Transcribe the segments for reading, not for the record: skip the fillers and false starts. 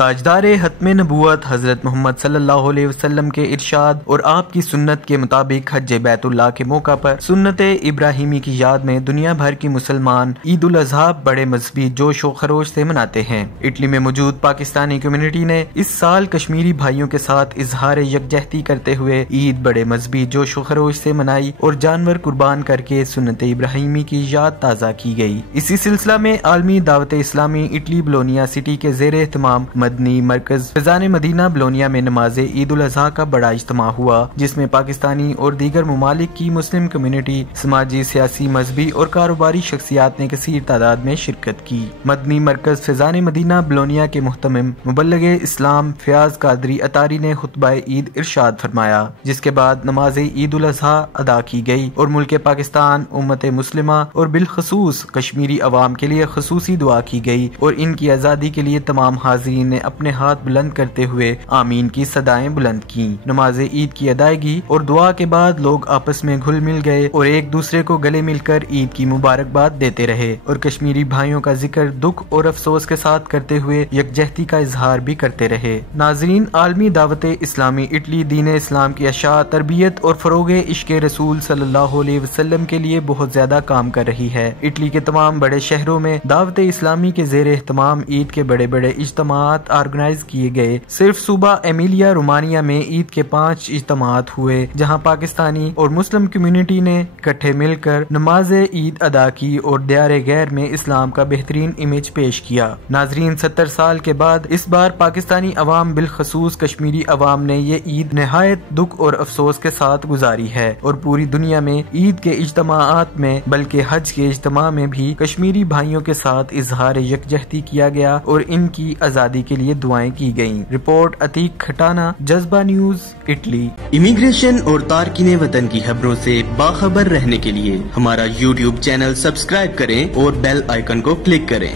تاجدار ختم نبوت حضرت محمد صلی اللہ علیہ وسلم کے ارشاد اور آپ کی سنت کے مطابق حج بیت اللہ کے موقع پر سنت ابراہیمی کی یاد میں دنیا بھر کی مسلمان عید الاضحیٰ بڑے مذہبی جوش و خروش سے مناتے ہیں۔ اٹلی میں موجود پاکستانی کمیونٹی نے اس سال کشمیری بھائیوں کے ساتھ اظہار یکجہتی کرتے ہوئے عید بڑے مذہبی جوش و خروش سے منائی اور جانور قربان کر کے سنت ابراہیمی کی یاد تازہ کی گئی۔ اسی سلسلہ میں عالمی دعوت اسلامی اٹلی بلونیا سٹی کے زیر اہتمام مدنی مرکز فیضان مدینہ بلونیا میں نماز عید الاضحیٰ کا بڑا اجتماع ہوا، جس میں پاکستانی اور دیگر ممالک کی مسلم کمیونٹی، سماجی، سیاسی، مذہبی اور کاروباری شخصیات نے کثیر تعداد میں شرکت کی۔ مدنی مرکز فیضان مدینہ بلونیا کے محتمم مبلغ اسلام فیاض قادری اطاری نے خطبہ عید ارشاد فرمایا، جس کے بعد نماز عید الاضحیٰ ادا کی گئی اور ملک پاکستان، امت مسلمہ اور بالخصوص کشمیری عوام کے لیے خصوصی دعا کی گئی اور ان کی آزادی کے لیے تمام حاضرین نے اپنے ہاتھ بلند کرتے ہوئے آمین کی صدائیں بلند کی۔ نماز عید کی ادائیگی اور دعا کے بعد لوگ آپس میں گھل مل گئے اور ایک دوسرے کو گلے مل کر عید کی مبارکباد دیتے رہے اور کشمیری بھائیوں کا ذکر دکھ اور افسوس کے ساتھ کرتے ہوئے یکجہتی کا اظہار بھی کرتے رہے۔ ناظرین، عالمی دعوت اسلامی اٹلی دین اسلام کی اشاعت، تربیت اور فروغ عشق رسول صلی اللہ علیہ وسلم کے لیے بہت زیادہ کام کر رہی ہے۔ اٹلی کے تمام بڑے شہروں میں دعوت اسلامی کے زیر اہتمام عید کے بڑے بڑے اجتماعات آرگنائز کیے گئے۔ صرف صوبہ ایمیلیا رومانیا میں عید کے 5 اجتماعات ہوئے، جہاں پاکستانی اور مسلم کمیونٹی نے اکٹھے مل کر نماز عید ادا کی اور دیار غیر میں اسلام کا بہترین امیج پیش کیا۔ ناظرین، 70 سال کے بعد اس بار پاکستانی عوام بالخصوص کشمیری عوام نے یہ عید نہایت دکھ اور افسوس کے ساتھ گزاری ہے اور پوری دنیا میں عید کے اجتماعات میں بلکہ حج کے اجتماع میں بھی کشمیری بھائیوں کے ساتھ اظہار یکجہتی کیا گیا اور ان کی آزادی کے لیے دعائیں کی گئیں۔ رپورٹ عتیق کھٹانا، جذبہ نیوز، اٹلی۔ امیگریشن اور تارکین وطن کی خبروں سے باخبر رہنے کے لیے ہمارا یوٹیوب چینل سبسکرائب کریں اور بیل آئیکن کو کلک کریں۔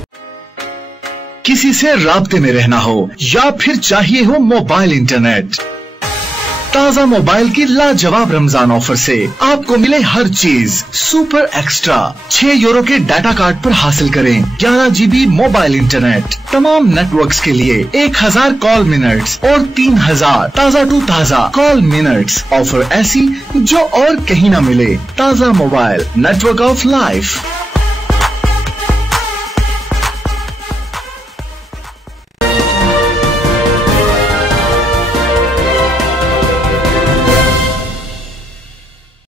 کسی سے رابطے میں رہنا ہو یا پھر چاہیے ہو موبائل انٹرنیٹ، تازہ موبائل کی لاجواب رمضان آفر سے آپ کو ملے ہر چیز سپر ایکسٹرا۔ 6 یورو کے ڈیٹا کارڈ پر حاصل کریں 11 GB موبائل انٹرنیٹ، تمام نیٹ ورکس کے لیے 1000 کال منٹس اور 3000 تازہ ٹو تازہ کال منٹس۔ آفر ایسی جو اور کہیں نہ ملے۔ تازہ mobile network of life.